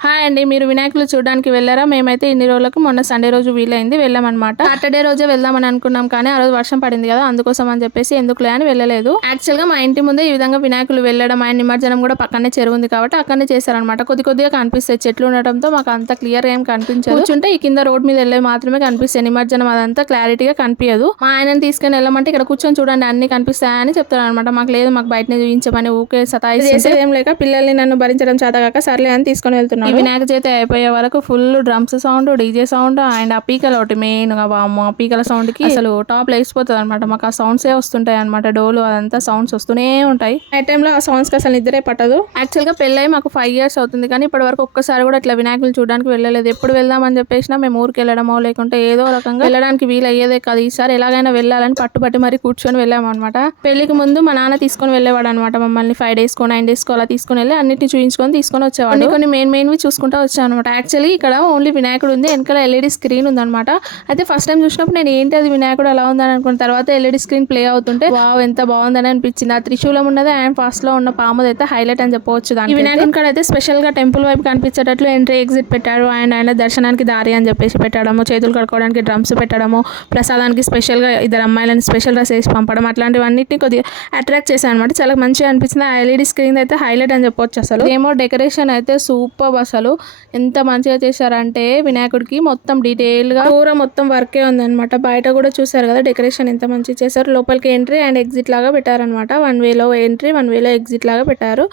Hi అండి మీరు వినాయకులు చూడడానికి వెళ్ళారా? మేమైతే ఇన్ని రోజులకు మొన్న సండే రోజు వీలైంది వెళ్ళామన్నమాట. సాటర్డే రోజే వెళ్దామని అనుకున్నాం కానీ ఆ రోజు వర్షం పడింది కదా అందుకోసం అని చెప్పేసి ఎందుకులే అని వెళ్ళలేదు. యాక్చువల్గా మా ఇంటి ముందే ఈ విధంగా వినాయకులు వెళ్ళడం ఆయన నిమజ్జనం కూడా పక్కనే చెరువు ఉంది కాబట్టి అక్కడనే చేశారనమాట కొద్ది కొద్దిగా కనిపిస్తాయి చెట్లు ఉండటంతో మాకు అంత క్లియర్ ఏం కనిపించదు. కూర్చుంటే ఈ కింద రోడ్ మీద వెళ్ళే మాత్రమే కనిపిస్తాయి. నిమజ్జనం అదంతా క్లారిటీగా కనిపించదు. మా ఆయనని తీసుకుని వెళ్ళమంటే ఇక్కడ కూర్చొని చూడండి అన్ని కనిపిస్తాయని చెప్తారు అనమాట మాకు లేదు మాకు బయటనే చూపించమని ఊకే సతాయి ఏం లేక పిల్లల్ని నన్ను భరించడం చేతగాక సర్లే అని తీసుకొని వెళ్తున్నాను ఈ వినాయక చవితి అయిపోయే వరకు full drums sound DJ sound and ఆ పీకల ఒకటి మెయిన్గా ఆ పీకల సౌండ్కి అసలు టాప్ లేచిపోతుంది అనమాట మాకు ఆ సౌండ్స్ ఏ వస్తుంటాయి అనమాట డోలు అదంతా సౌండ్స్ వస్తూనే ఉంటాయి. నైట్ టైంలో ఆ సౌండ్స్కి అసలు నిద్రే పట్టదు. యాక్చువల్గా పెళ్ళై మాకు ఫైవ్ ఇయర్స్ అవుతుంది కానీ ఇప్పటి వరకు ఒక్కసారి కూడా ఇట్లా వినాయకులు చూడడానికి వెళ్ళలేదు. ఎప్పుడు వెళ్దామని చెప్పేసినా మేము ఊరికి వెళ్ళడమో లేకుంటే ఏదో రకంగా వెళ్ళడానికి వీలు అయ్యేదే కాదు. ఈసారి ఎలాగైనా వెళ్ళాలని పట్టుబట్టి మరి కూర్చొని వెళ్ళాము అనమాట పెళ్ళికి ముందు మా నాన్న తీసుకొని వెళ్ళేవాడు అనమాట మమ్మల్ని. ఫైవ్ డేస్ కో నైన్ డేస్ కో అలా తీసుకొని వెళ్ళి అన్నిటిని చూపించుకొని తీసుకొని వచ్చేవాడు. కొన్ని మెయిన్ మెయిన్ చూసుకుంటా వచ్చాను అనమాట యాక్చువల్లీ ఇక్కడ ఓన్లీ వినాయకుడు ఉంది వెనకాల ఎల్ఈడి స్క్రీన్ ఉందన్నమాట. అయితే ఫస్ట్ టైం చూసినప్పుడు నేను ఏంటి అది వినాయకుడు ఎలా ఉందని అనుకున్న తర్వాత ఎల్ఈడి స్క్రీన్ ప్లే అవుతుంటే వావ్ ఎంత బాగుందని అనిపించింది. ఆ త్రిశూలం ఉన్నది అండ్ ఫాస్ట్లో ఉన్న పాముది అయితే హైలైట్ అని చెప్పవచ్చు దాని వినాయకుడి కాడ అయితే స్పెషల్గా టెంపుల్ వైపు కనిపించేటట్లు ఎంట్రీ ఎగ్జిట్ పెట్టారు అండ్ ఆయన దర్శనానికి దారి అని చెప్పేసి పెట్టడము చేతులు కడుక్కోవడానికి డ్రమ్స్ పెట్టడము ప్రసాదానికి స్పెషల్గా ఇద్దరు అమ్మాయిలను స్పెషల్ డ్రెస్ వేసి పంపడం అట్లాంటివన్నిటిని కొద్దిగా అట్రాక్ట్ చేశాను అనమాట చాలా మంచిగా అనిపించింది. ఆ ఎల్ఈడి స్క్రీన్ అయితే హైలైట్ అని చెప్పొచ్చు అసలు. ఏమో డెకరేషన్ అయితే సూపర్ అసలు ఎంత మంచిగా చేశారంటే వినాయకుడికి మొత్తం డీటెయిల్గా మొత్తం వర్కే ఉందన్నమాట. బయట కూడా చూసారు కదా డెకరేషన్ ఎంత మంచిగా చేశారు. లోపలికి ఎంట్రీ అండ్ ఎగ్జిట్ లాగా పెట్టారనమాట వన్ వేలో ఎంట్రీ వన్ వేలో ఎగ్జిట్ లాగా పెట్టారు.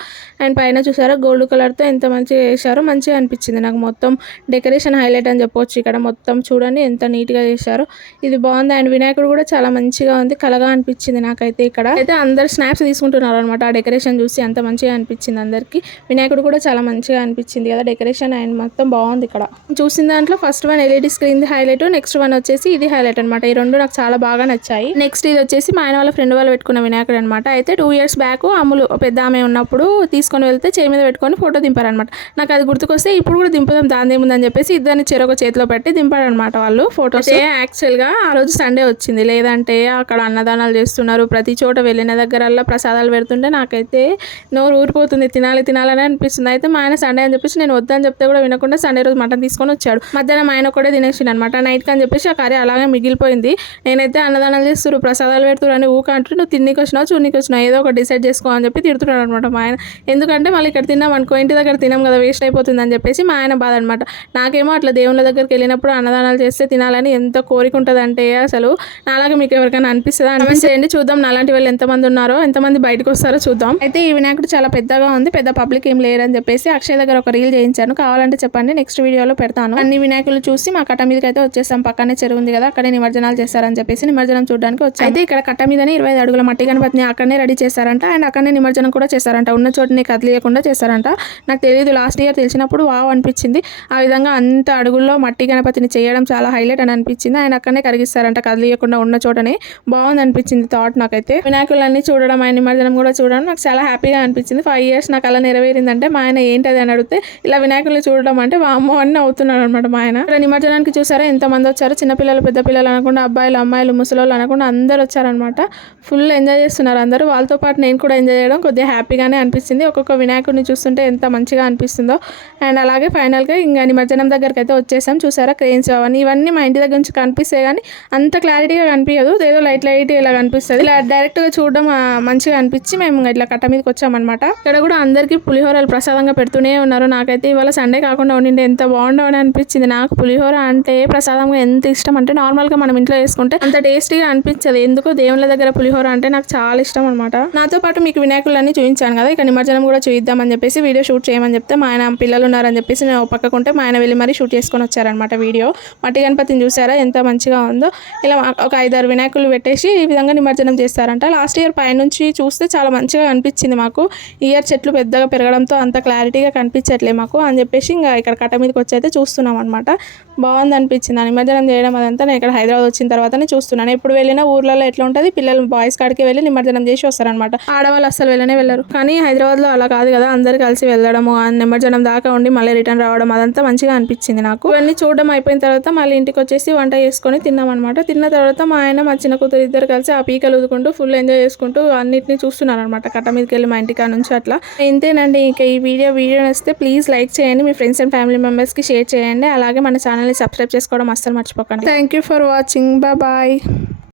అండ్ పైన చూసారా గోల్డ్ కలర్తో ఎంత మంచిగా చేశారో మంచిగా అనిపించింది. నాకు మొత్తం డెకరేషన్ హైలైట్ అని చెప్పొచ్చు ఇక్కడ. మొత్తం చూడండి ఎంత నీట్గా చేశారు. ఇది బాగుంది. అండ్ వినాయకుడు కూడా చాలా మంచిగా ఉంది. కలగా అనిపించింది నాకైతే ఇక్కడ. అయితే అందరు స్నాప్స్ తీసుకుంటున్నారు అనమాట ఆ డెకరేషన్ చూసి అంత మంచిగా అనిపించింది అందరికి. వినాయకుడు కూడా చాలా మంచిగా అనిపించింది కదా డెకరేషన్ అండ్ మొత్తం బాగుంది ఇక్కడ. చూసిన దాంట్లో first one LED screen highlight next one వచ్చేసి ఇది హైలైట్ అనమాట ఈ రెండు నాకు చాలా బాగా నచ్చాయి. నెక్స్ట్ ఇది వచ్చేసి మా ఆయన వాళ్ళ ఫ్రెండ్ వాళ్ళు పెట్టుకున్న వినాయకుడు అనమాట అయితే టూ ఇయర్స్ బ్యాక్ అమ్ములు పెద్ద ఆమె ఉన్నప్పుడు తీసుకొని వెళ్తే చేయి మీద పెట్టుకొని ఫోటో దింపారనమాట నాకు అది గుర్తుకొస్తే ఇప్పుడు కూడా దింపుదాం దాని ఏముందని చెప్పేసి ఇద్దరిని చెరొక చేతిలో పెట్టి దింపారనమాట వాళ్ళు ఫోటోస్ యాక్చువల్గా ఆ రోజు సండే వచ్చింది. లేదంటే అక్కడ అన్నదానాలు చేస్తున్నారు. ప్రతి చోట వెళ్ళిన దగ్గరల్లా ప్రసాదాలు పెడుతుంటే నాకైతే నోరు ఊరిపోతుంది. తినాలి తినాలని అనిపిస్తుంది. అయితే మా ఆయన సండే అని చెప్పేసి నేను వద్దని చెప్తే కూడా వినకుండా సండే రోజు మటన్ తీసుకొని వచ్చాడు. మధ్యాహ్నం ఆయన కూడా తినేసిండు అనమాట నైట్ అని చెప్పేసి ఆ కర్రీ అలాగే మిగిలిపోయింది. నేనైతే అన్నదానాలు చేస్తారు ప్రసాదాలు పెడుతురు అని ఊక నువ్వు తిన్నికి వచ్చినావు చూనికి వచ్చినావు? ఏదో ఒకటి డిసైడ్ చేసుకో అని చెప్పి తిడుతున్నాడు అనమాట మా ఆయన. ఎందుకంటే మళ్ళీ ఇక్కడ తిన్నాం అనుకో ఇంటి దగ్గర తినాం కదా వేస్ట్ అయిపోతుంది అని చెప్పేసి మా ఆయన బాధ అనమాట నాకేమో అట్లా దేవుళ్ళ దగ్గరికి వెళ్ళినప్పుడు అన్నదానాలు చేస్తే తినాలని ఎంత కోరిక ఉంటుంది అంటే అసలు నాలాగా మీకు ఎవరికైనా అనిపిస్తుందా? అనిపించేయండి చూద్దాం నాలాంటి వాళ్ళు ఎంతమంది ఉన్నారో ఎంతమంది బయటకు వస్తారో చూద్దాం. అయితే ఈ వినాయకుడు చాలా పెద్దగా ఉంది పెద్ద పబ్లిక్ ఏం లేరని చెప్పేసి అక్షయ్ దగ్గర ఒక రీల్ చేయించాను. కావాలంటే చెప్పండి నెక్స్ట్ వీడియోలో పెడతాను. అన్ని వినాయకులు చూసి మా కట్ట మీదకి అయితే వచ్చేసాం. పక్కనే చెరువు ఉంది కదా అక్కడే నిమజ్జనాలు చేస్తారని చెప్పేసి నిమజ్జనం చూడడానికి వచ్చాం. అయితే ఇక్కడ కట్ట మీదనే ఇరవై ఐదు అడుగుల మట్టి గణపతిని అక్కడనే రెడీ చేశారంట. అండ్ అక్కడనే నిమజ్జనం కూడా చేశారంట. ఉన్న చోటుని కదిలియకుండా చేశారంట. నాకు తెలియదు లాస్ట్ ఇయర్ తెలిసినప్పుడు వావ్ అనిపించింది. ఆ విధంగా అంత అడుగుల్లో మట్టి గణపతిని చేయడం చాలా హైలైట్ అని అనిపించింది. ఆయన అక్కడనే కరిగిస్తారంట కదిలియకుండా ఉన్న చోటనే. బాగుంది అనిపించింది థాట్ నాకైతే. వినాయకులన్నీ చూడడం ఆయన నిమజ్జనం కూడా చూడడం నాకు చాలా హ్యాపీగా అనిపించింది. ఫైవ్ ఇయర్స్ నాకు అలా నెరవేరిందంటే మా ఆయన ఏంటది అని అడిగితే ఇలా వినాయకుడిని చూడడం అంటే వామ్మో అని అవుతున్నాడు అనమాట మా ఆయన. ఇక్కడ నిమజ్జనానికి చూసారా? ఎంతమంది వచ్చారు? చిన్నపిల్లలు పెద్ద పిల్లలు అనకుండా అబ్బాయిలు అమ్మాయిలు ముసలోళ్ళు అనకుండా అందరు వచ్చారనమాట ఫుల్ ఎంజాయ్ చేస్తున్నారు అందరూ. వాళ్ళతో పాటు నేను కూడా ఎంజాయ్ చేయడం కొద్దిగా హ్యాపీగానే అనిపిస్తుంది. ఒక్కొక్క వినాయకుడిని చూస్తుంటే ఎంత మంచిగా అనిపిస్తుందో. అండ్ అలాగే ఫైనల్గా ఇంకా నిమజ్జనం దగ్గరికి అయితే వచ్చేసాం. చూసారా? క్రెయిన్స్ అవన్నీ ఇవన్నీ మా ఇంటి దగ్గర నుంచి కనిపిస్తాయి కానీ అంత క్లారిటీగా కనిపించదు. ఏదో లైట్ లైట్ ఇలా కనిపిస్తుంది. ఇలా డైరెక్ట్గా చూడడం మంచిగా అనిపించి మేము ఇట్లా కట్ట మీదకి వచ్చామన్నమాట. ఇక్కడ కూడా అందరికీ పులిహోరలు ప్రసాదంగా పెడుతూనే ఉన్నారు. నాకైతే ఇవాళ సండే కాకుండా ఉండింటే ఎంత బాగుండో అని అనిపించింది. నాకు పులిహోర అంటే ప్రసాదంగా ఎంత ఇష్టం అంటే నార్మల్గా మనం ఇంట్లో వేసుకుంటే అంత టేస్టీగా అనిపించదు. ఎందుకో దేవుళ్ళ దగ్గర పులిహోర అంటే నాకు చాలా ఇష్టం అనమాట నాతో పాటు మీకు వినాయకులన్నీ చూపించాను కదా ఇక నిమజ్జనం కూడా చూద్దామని చెప్పేసి వీడియో షూట్ చేయమని చెప్తే మా ఆయన పిల్లలు ఉన్నారని చెప్పేసి నేను పక్కకుంటే మా ఆయన వెళ్ళి మరీ షూట్ చేసుకొని వచ్చారనమాట వీడియో. మట్టి గణపతిని చూసారా ఎంత మంచిగా ఉందో. ఇలా ఒక ఐదారు వినాయకులు పెట్టేసి ఈ విధంగా నిమజ్జనం చేస్తారంట. లాస్ట్ ఇయర్ పైనుంచి చూస్తే చాలా మంచిగా అనిపించింది మాకు. ఇయర్ చెట్లు పెద్దగా పెరగడంతో అంత క్లారిటీగా కనిపించట్లే మాకు. అని చెప్పేసి ఇంకా ఇక్కడ కట్ట మీదకి వచ్చి అయితే చూస్తున్నాం అనమాట బాగుంది అనిపించింది ఆ నిమజ్జనం చేయడం అదంతా నేను ఇక్కడ హైదరాబాద్ వచ్చిన తర్వాతనే చూస్తున్నాను ఎప్పుడు వెళ్ళినా ఊర్లలో ఎట్లా ఉంటుంది? పిల్లలు బాయ్స్ కాడికి వెళ్ళి నిమజ్జనం చేసి వస్తారనమాట ఆడవాళ్ళు అస్సలు వెళ్ళనే వెళ్ళరు. కానీ హైదరాబాద్లో అలా కాదు కదా. అందరు కలిసి వెళ్ళడము నిమజ్జనం దాకా ఉండి మళ్ళీ రిటర్న్ రావడం అదంతా మంచిగా అనిపించింది నాకు. ఇవన్నీ చూడడం అయిపోయిన తర్వాత మళ్ళీ ఇంటికి వచ్చేసి వంట చేసుకొని తిన్నాం అనమాట తిన్న తర్వాత మా ఆయన మా చిన్న కూతురు ఇద్దరు కలిసి ఆ పీకలు ఊదుకుంటూ ఫుల్ ఎంజాయ్ చేసుకుంటూ అన్నిటిని చూస్తున్నారు అనమాట కట్ట మీదకి వెళ్ళి మా ఇంటికా నుంచి అట్లా. ఇంతేనండి. ఇంకా ఈ వీడియో వీడియో నచ్చితే ప్లీజ్ లైక్ చేయండి. మీ ఫ్రెండ్స్ అండ్ ఫ్యామిలీ మెంబర్స్కి షేర్ చేయండి. అలాగే మన ఛానల్ని సబ్స్క్రైబ్ చేసుకోవడం అస్సలు మర్చిపోకండి. Thank you for watching bye